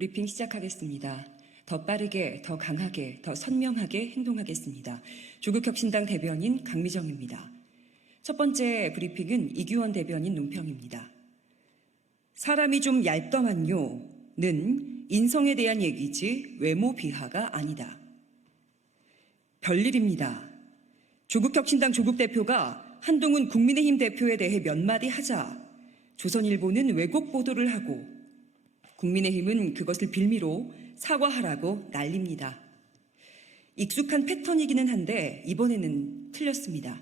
브리핑 시작하겠습니다. 더 빠르게, 더 강하게, 더 선명하게 행동하겠습니다. 조국혁신당 대변인 강미정입니다. 첫 번째 브리핑은 이규원 대변인 논평입니다. 사람이 좀 얇더만요는 인성에 대한 얘기지 외모 비하가 아니다. 별일입니다. 조국혁신당 조국 대표가 한동훈 국민의힘 대표에 대해 몇 마디 하자 조선일보는 왜곡 보도를 하고 국민의힘은 그것을 빌미로 사과하라고 난립니다. 익숙한 패턴이기는 한데 이번에는 틀렸습니다.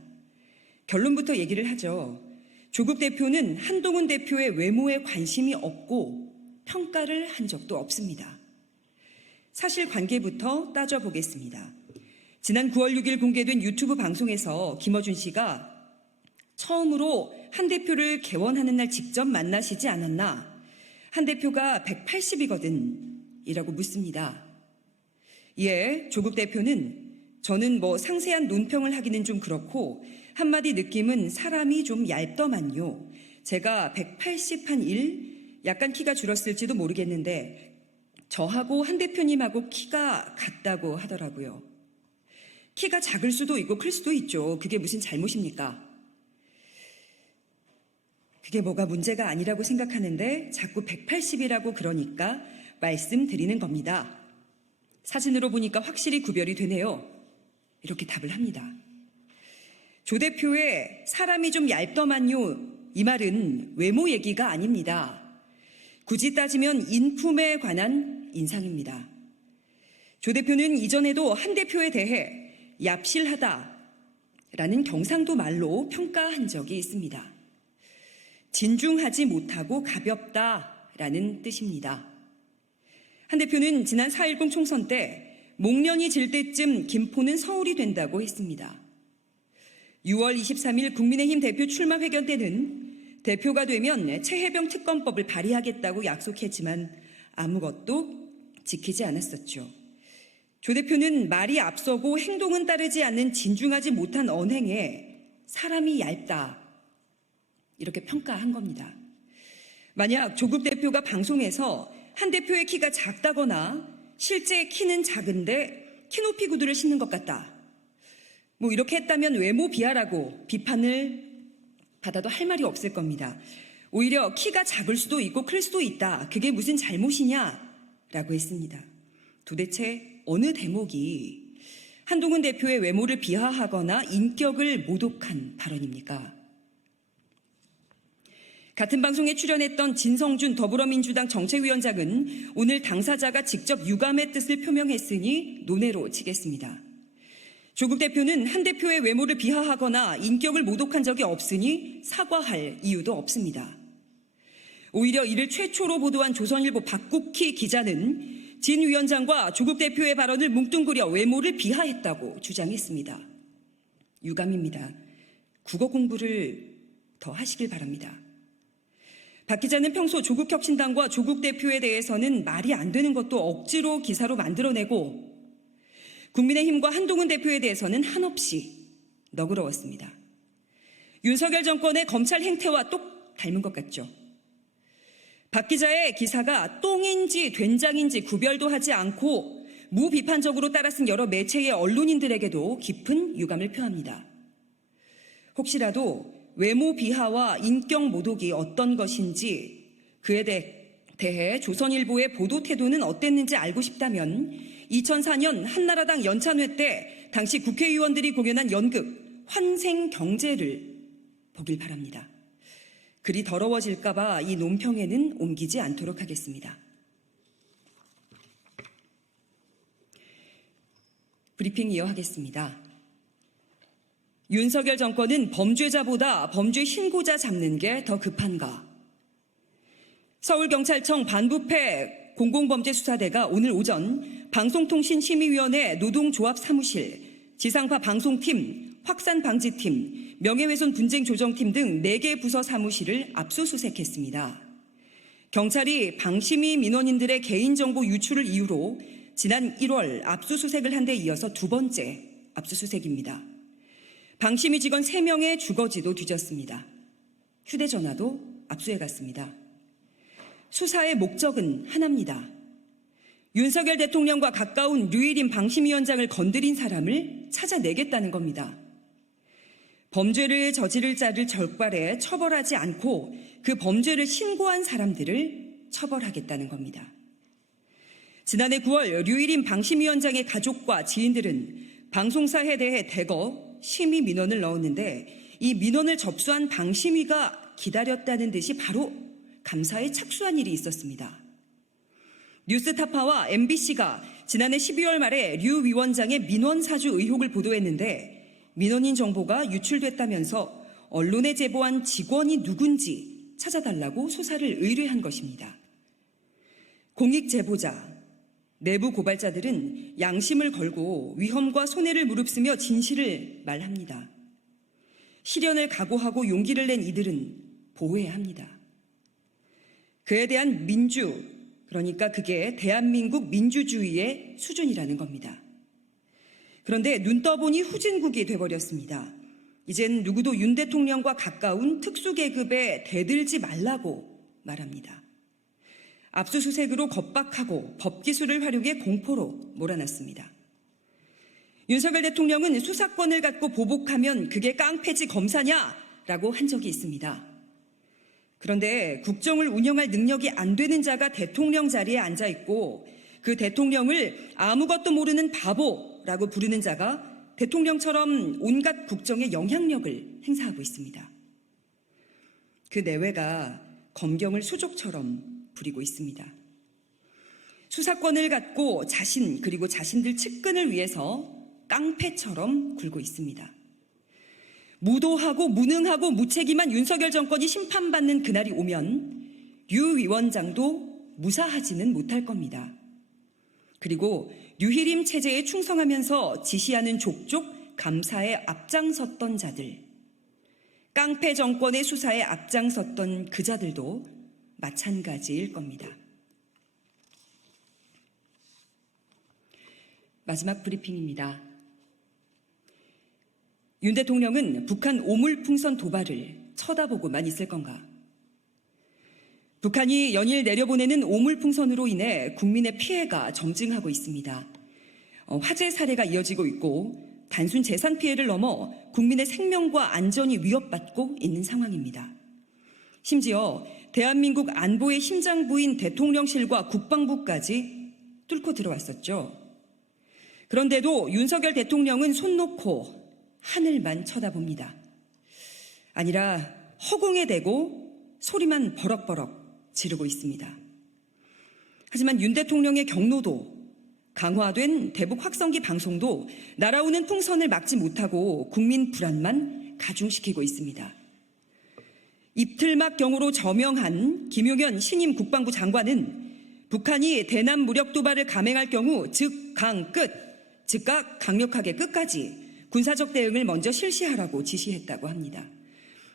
결론부터 얘기를 하죠. 조국 대표는 한동훈 대표의 외모에 관심이 없고 평가를 한 적도 없습니다. 사실관계부터 따져보겠습니다. 지난 9월 6일 공개된 유튜브 방송에서 김어준 씨가 처음으로 한 대표를 개원하는 날 직접 만나시지 않았나? 한 대표가 180이거든 이라고 묻습니다. 이에 조국 대표는 저는 상세한 논평을 하기는 좀 그렇고 한마디 느낌은 사람이 좀 얇더만요. 제가 180한1 약간 키가 줄었을지도 모르겠는데 저하고 한 대표님하고 키가 같다고 하더라고요. 키가 작을 수도 있고 클 수도 있죠. 그게 무슨 잘못입니까? 그게 뭐가 문제가 아니라고 생각하는데 자꾸 180이라고 그러니까 말씀드리는 겁니다. 사진으로 보니까 확실히 구별이 되네요. 이렇게 답을 합니다. 조 대표의 사람이 좀 얇더만요 이 말은 외모 얘기가 아닙니다. 굳이 따지면 인품에 관한 인상입니다. 조 대표는 이전에도 한 대표에 대해 얍실하다라는 경상도 말로 평가한 적이 있습니다. 진중하지 못하고 가볍다라는 뜻입니다. 한 대표는 지난 4.10 총선 때 목련이 질 때쯤 김포는 서울이 된다고 했습니다. 6월 23일 국민의힘 대표 출마 회견 때는 대표가 되면 최혜병 특검법을 발의하겠다고 약속했지만 아무것도 지키지 않았었죠. 조 대표는 말이 앞서고 행동은 따르지 않는 진중하지 못한 언행에 사람이 얇다 이렇게 평가한 겁니다. 만약 조국 대표가 방송에서 한 대표의 키가 작다거나 실제 키는 작은데 키높이 구두를 신는 것 같다. 이렇게 했다면 외모 비하라고 비판을 받아도 할 말이 없을 겁니다. 오히려 키가 작을 수도 있고 클 수도 있다. 그게 무슨 잘못이냐라고 했습니다. 도대체 어느 대목이 한동훈 대표의 외모를 비하하거나 인격을 모독한 발언입니까? 같은 방송에 출연했던 진성준 더불어민주당 정책위원장은 오늘 당사자가 직접 유감의 뜻을 표명했으니 논외로 치겠습니다. 조국 대표는 한 대표의 외모를 비하하거나 인격을 모독한 적이 없으니 사과할 이유도 없습니다. 오히려 이를 최초로 보도한 조선일보 박국희 기자는 진 위원장과 조국 대표의 발언을 뭉뚱그려 외모를 비하했다고 주장했습니다. 유감입니다. 국어 공부를 더 하시길 바랍니다. 박 기자는 평소 조국혁신당과 조국 대표에 대해서는 말이 안 되는 것도 억지로 기사로 만들어내고 국민의힘과 한동훈 대표에 대해서는 한없이 너그러웠습니다. 윤석열 정권의 검찰 행태와 똑 닮은 것 같죠. 박 기자의 기사가 똥인지 된장인지 구별도 하지 않고 무비판적으로 따라쓴 여러 매체의 언론인들에게도 깊은 유감을 표합니다. 혹시라도 외모 비하와 인격 모독이 어떤 것인지 그에 대해 조선일보의 보도 태도는 어땠는지 알고 싶다면 2004년 한나라당 연찬회 때 당시 국회의원들이 공연한 연극 환생경제를 보길 바랍니다. 글이 더러워질까 봐 이 논평에는 옮기지 않도록 하겠습니다. 브리핑 이어하겠습니다. 윤석열 정권은 범죄자보다 범죄 신고자 잡는 게 더 급한가? 서울경찰청 반부패 공공범죄수사대가 오늘 오전 방송통신심의위원회 노동조합 사무실, 지상파 방송팀, 확산방지팀, 명예훼손 분쟁조정팀 등 4개 부서 사무실을 압수수색했습니다. 경찰이 방심위 민원인들의 개인정보 유출을 이유로 지난 1월 압수수색을 한 데 이어서 두 번째 압수수색입니다. 방심위 직원 3명의 주거지도 뒤졌습니다. 휴대전화도 압수해갔습니다. 수사의 목적은 하나입니다. 윤석열 대통령과 가까운 류일임 방심위원장을 건드린 사람을 찾아내겠다는 겁니다. 범죄를 저지를 자를 적발해 처벌하지 않고 그 범죄를 신고한 사람들을 처벌하겠다는 겁니다. 지난해 9월 류일임 방심위원장의 가족과 지인들은 방송사에 대해 대거 심의 민원을 넣었는데 이 민원을 접수한 방심위가 기다렸다는 듯이 바로 감사에 착수한 일이 있었습니다. 뉴스타파와 MBC가 지난해 12월 말에 류 위원장의 민원 사주 의혹을 보도했는데 민원인 정보가 유출됐다면서 언론에 제보한 직원이 누군지 찾아달라고 수사를 의뢰한 것입니다. 공익 제보자, 내부 고발자들은 양심을 걸고 위험과 손해를 무릅쓰며 진실을 말합니다. 시련을 각오하고 용기를 낸 이들은 보호해야 합니다. 그에 대한 민주, 그러니까 그게 대한민국 민주주의의 수준이라는 겁니다. 그런데 눈 떠보니 후진국이 돼버렸습니다. 이젠 누구도 윤 대통령과 가까운 특수계급에 대들지 말라고 말합니다. 압수수색으로 겁박하고 법기술을 활용해 공포로 몰아놨습니다. 윤석열 대통령은 수사권을 갖고 보복하면 그게 깡패지 검사냐라고 한 적이 있습니다. 그런데 국정을 운영할 능력이 안 되는 자가 대통령 자리에 앉아 있고 그 대통령을 아무것도 모르는 바보라고 부르는 자가 대통령처럼 온갖 국정에 영향력을 행사하고 있습니다. 그 내외가 검경을 수족처럼 부리고 있습니다. 수사권을 갖고 자신 그리고 자신들 측근을 위해서 깡패처럼 굴고 있습니다. 무도하고 무능하고 무책임한 윤석열 정권이 심판받는 그날이 오면 류 위원장도 무사하지는 못할 겁니다. 그리고 류희림 체제에 충성하면서 지시하는 족족 감사에 앞장섰던 자들, 깡패 정권의 수사에 앞장섰던 그 자들도 마찬가지일 겁니다. 마지막 브리핑입니다. 윤 대통령은 북한 오물풍선 도발을 쳐다보고만 있을 건가? 북한이 연일 내려보내는 오물풍선으로 인해 국민의 피해가 점증하고 있습니다. 화재 사례가 이어지고 있고 단순 재산 피해를 넘어 국민의 생명과 안전이 위협받고 있는 상황입니다. 심지어 대한민국 안보의 심장부인 대통령실과 국방부까지 뚫고 들어왔었죠. 그런데도 윤석열 대통령은 손 놓고 하늘만 쳐다봅니다. 아니라 허공에 대고 소리만 버럭버럭 지르고 있습니다. 하지만 윤 대통령의 경로도 강화된 대북 확성기 방송도 날아오는 풍선을 막지 못하고 국민 불안만 가중시키고 있습니다. 입틀막 경우로 저명한 김용현 신임 국방부 장관은 북한이 대남 무력 도발을 감행할 경우 즉각 강력하게 끝까지 군사적 대응을 먼저 실시하라고 지시했다고 합니다.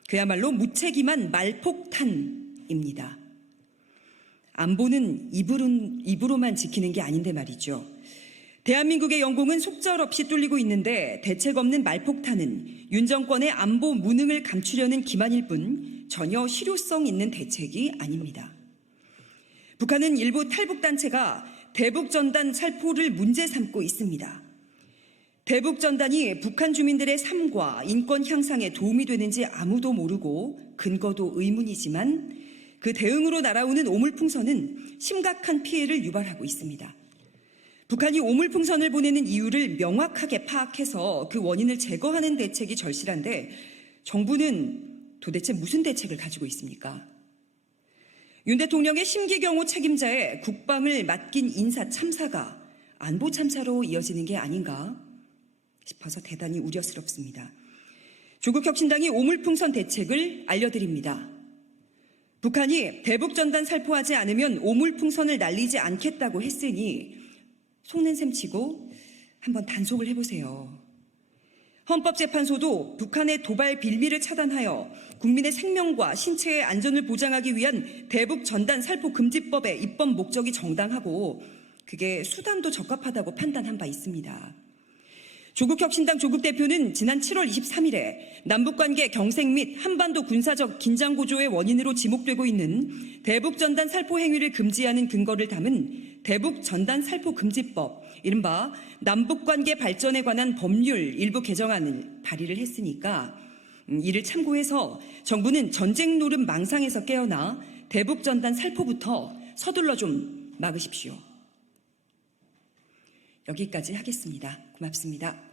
그야말로 무책임한 말폭탄입니다. 안보는 입으로만 지키는 게 아닌데 말이죠. 대한민국의 영공은 속절없이 뚫리고 있는데 대책 없는 말폭탄은 윤 정권의 안보 무능을 감추려는 기만일 뿐 전혀 실효성 있는 대책이 아닙니다. 북한은 일부 탈북단체가 대북전단 살포를 문제 삼고 있습니다. 대북전단이 북한 주민들의 삶과 인권 향상에 도움이 되는지 아무도 모르고 근거도 의문이지만 그 대응으로 날아오는 오물풍선은 심각한 피해를 유발하고 있습니다. 북한이 오물풍선을 보내는 이유를 명확하게 파악해서 그 원인을 제거하는 대책이 절실한데 정부는 도대체 무슨 대책을 가지고 있습니까? 윤 대통령의 심기경호 책임자의 국방을 맡긴 인사 참사가 안보 참사로 이어지는 게 아닌가 싶어서 대단히 우려스럽습니다. 조국혁신당이 오물풍선 대책을 알려드립니다. 북한이 대북전단 살포하지 않으면 오물풍선을 날리지 않겠다고 했으니 속는 셈 치고 한번 단속을 해보세요. 헌법재판소도 북한의 도발 빌미를 차단하여 국민의 생명과 신체의 안전을 보장하기 위한 대북전단 살포 금지법의 입법 목적이 정당하고 그게 수단도 적합하다고 판단한 바 있습니다. 조국혁신당 조국 대표는 지난 7월 23일에 남북관계 경색 및 한반도 군사적 긴장 고조의 원인으로 지목되고 있는 대북전단 살포 행위를 금지하는 근거를 담은 대북 전단 살포 금지법, 이른바 남북관계 발전에 관한 법률 일부 개정안을 발의를 했으니까 이를 참고해서 정부는 전쟁 노름 망상에서 깨어나 대북 전단 살포부터 서둘러 좀 막으십시오. 여기까지 하겠습니다. 고맙습니다.